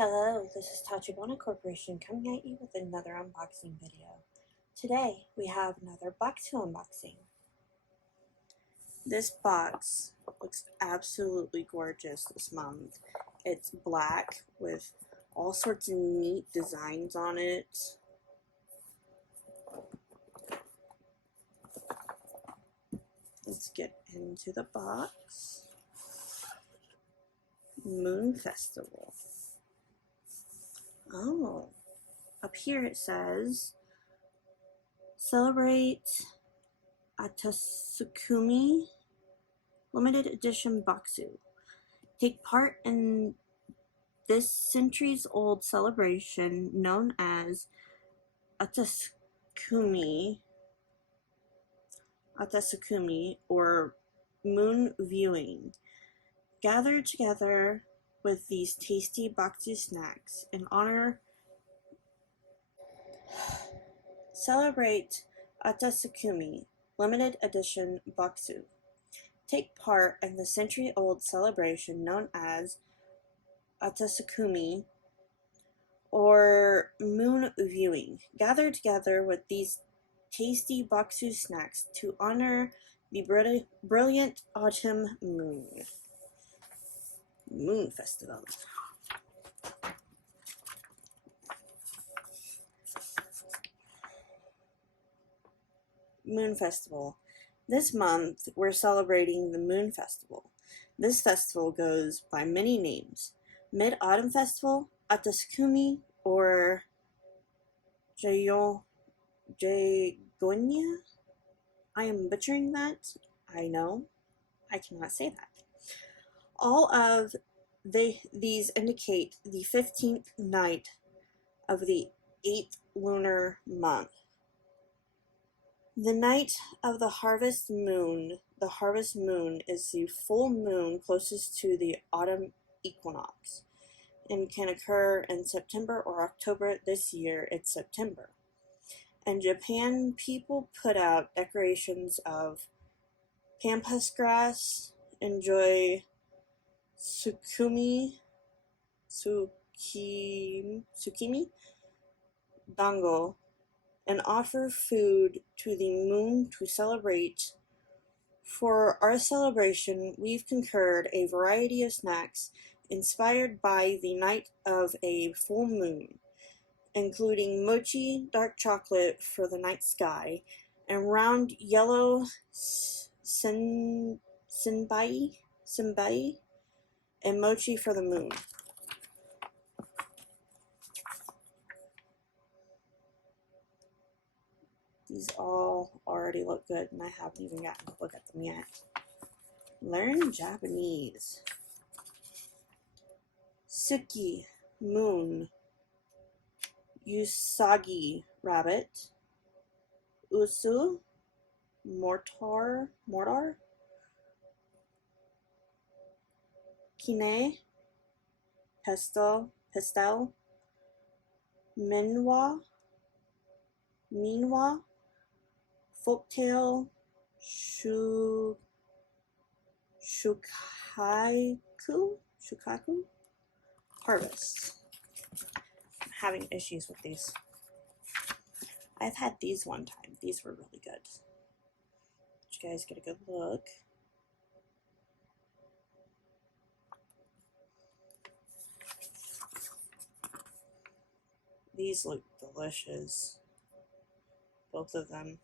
Hello, this is Tachibana Corporation coming at you with another unboxing video. Today, we have another Bokksu unboxing. This box looks absolutely gorgeous this month. It's black with all sorts of neat designs on it. Let's get into the box. Moon Festival. Oh, up here it says, celebrate Otsukimi limited edition Bokksu. Take part in this centuries-old celebration known as Otsukimi or moon viewing. Gather together with these tasty Bokksu snacks in honor. Celebrate Otsukimi limited edition Bokksu. Take part in the century-old celebration known as Otsukimi or moon viewing. Gather together with these tasty Bokksu snacks to honor the brilliant autumn moon. Moon Festival. Moon Festival. This month, we're celebrating the Moon Festival. This festival goes by many names. Mid-Autumn Festival, Otsukimi, or Jugoya. I am butchering that. I know. I cannot say that. All of these indicate the 15th night of the 8th lunar month. The night of the harvest moon is the full moon closest to the autumn equinox and can occur in September or October. This year it's September. In Japan, people put out decorations of pampas grass, enjoy tsukimi dango, and offer food to the moon to celebrate. For our celebration, we've concocted a variety of snacks inspired by the night of a full moon, including mochi, dark chocolate for the night sky, and round yellow senbai, and mochi for the moon. These all already look good, and I haven't even gotten to look at them yet. Learn Japanese. Suki, moon. Usagi, rabbit. Usu, mortar. Kine, pestle. Minwa, folktale. Shukaku, harvest. I'm having issues with these. I've had these one time. These were really good. Did you guys get a good look? These look delicious. Both of them.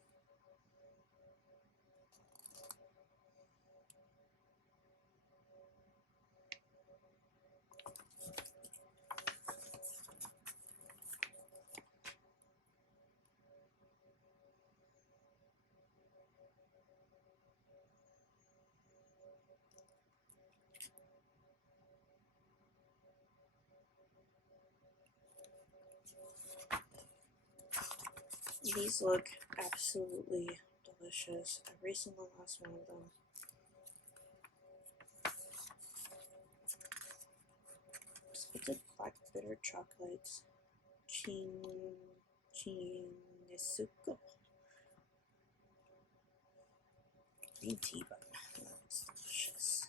These look absolutely delicious. I recently lost one of them. Salted black bitter chocolate. Chinesuko. Green tea bun. That's delicious.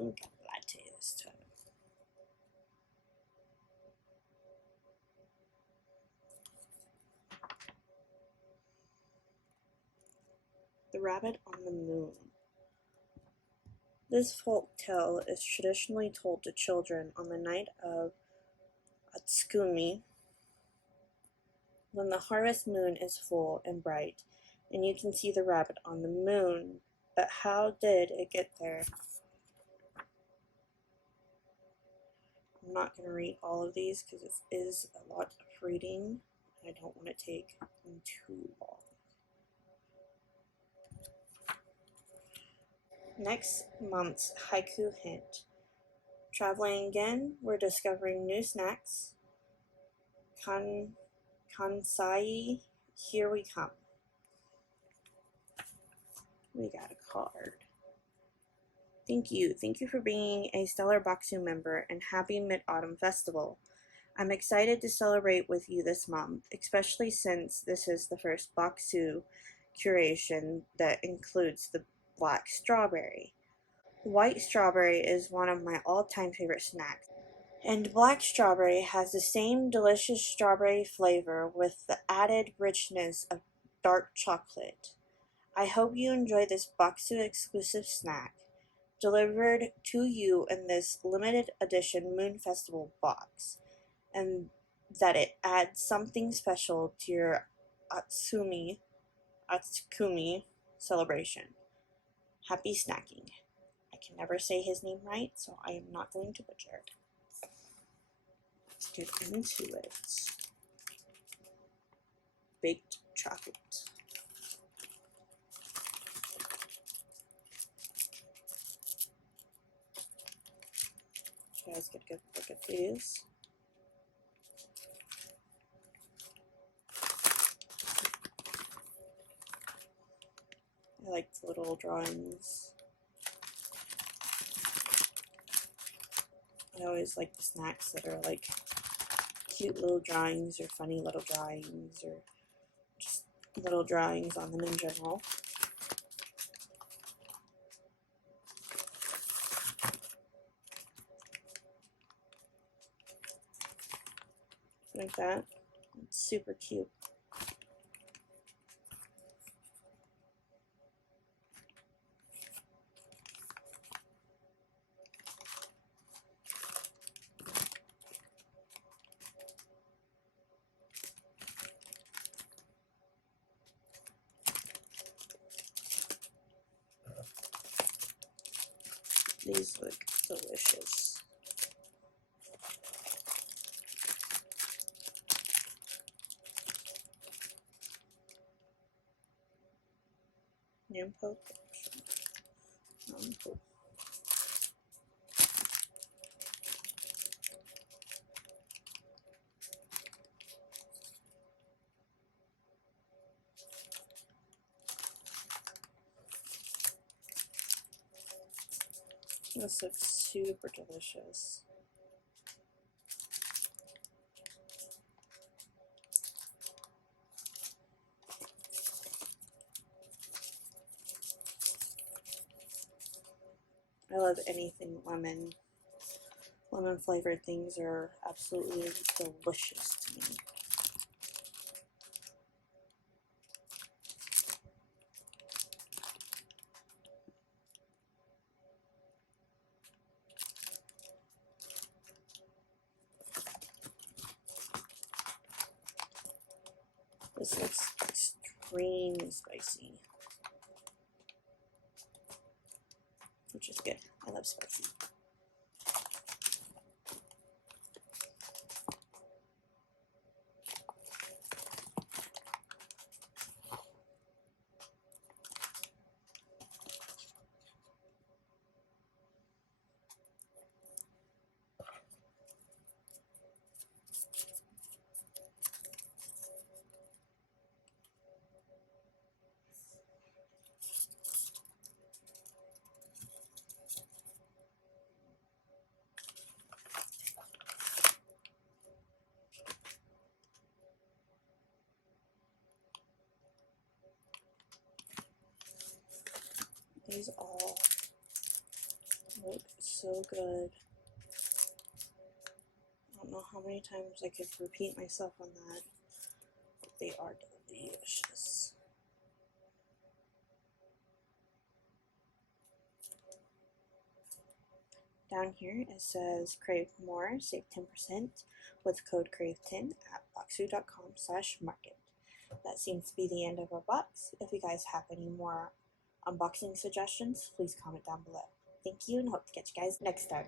Ooh, got a latte this time. The Rabbit on the Moon. This folk tale is traditionally told to children on the night of Otsukimi, when the harvest moon is full and bright, and you can see the rabbit on the moon. But how did it get there? I'm not going to read all of these because it is a lot of reading. I don't want to take too long. Next month's haiku hint. Traveling again, we're discovering new snacks. Kansai, here we come. We got a card. Thank you for being a stellar Bokksu member, and happy Mid-Autumn Festival. I'm excited to celebrate with you this month, especially since this is the first Bokksu curation that includes the black strawberry. White strawberry is one of my all-time favorite snacks, and black strawberry has the same delicious strawberry flavor with the added richness of dark chocolate. I hope you enjoy this Bokksu exclusive snack, delivered to you in this limited edition Moon Festival box, and that it adds something special to your Otsukimi celebration. Happy snacking. I can never say his name right, so I am not going to butcher it. Let's get into it. Baked chocolate. You guys get a good look at these. I like the little drawings. I always like the snacks that are like cute little drawings or funny little drawings or just little drawings on them in general. Like that. It's super cute. These look delicious. Nyampo. This looks super delicious. I love anything lemon. Lemon flavored things are absolutely delicious to me. This looks extremely spicy, which is good. I love spicy. These all look so good. I don't know how many times I could repeat myself on that, but they are delicious. Down here it says crave more, save 10% with code crave10 at bokksu.com/market. That seems to be the end of our box. If you guys have any more unboxing suggestions, please comment down below. Thank you and hope to catch you guys next time.